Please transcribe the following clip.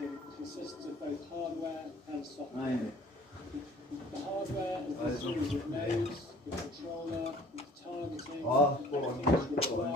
system consists of both hardware and software. The hardware is the series of nodes, the controller, the targeting, everything that's required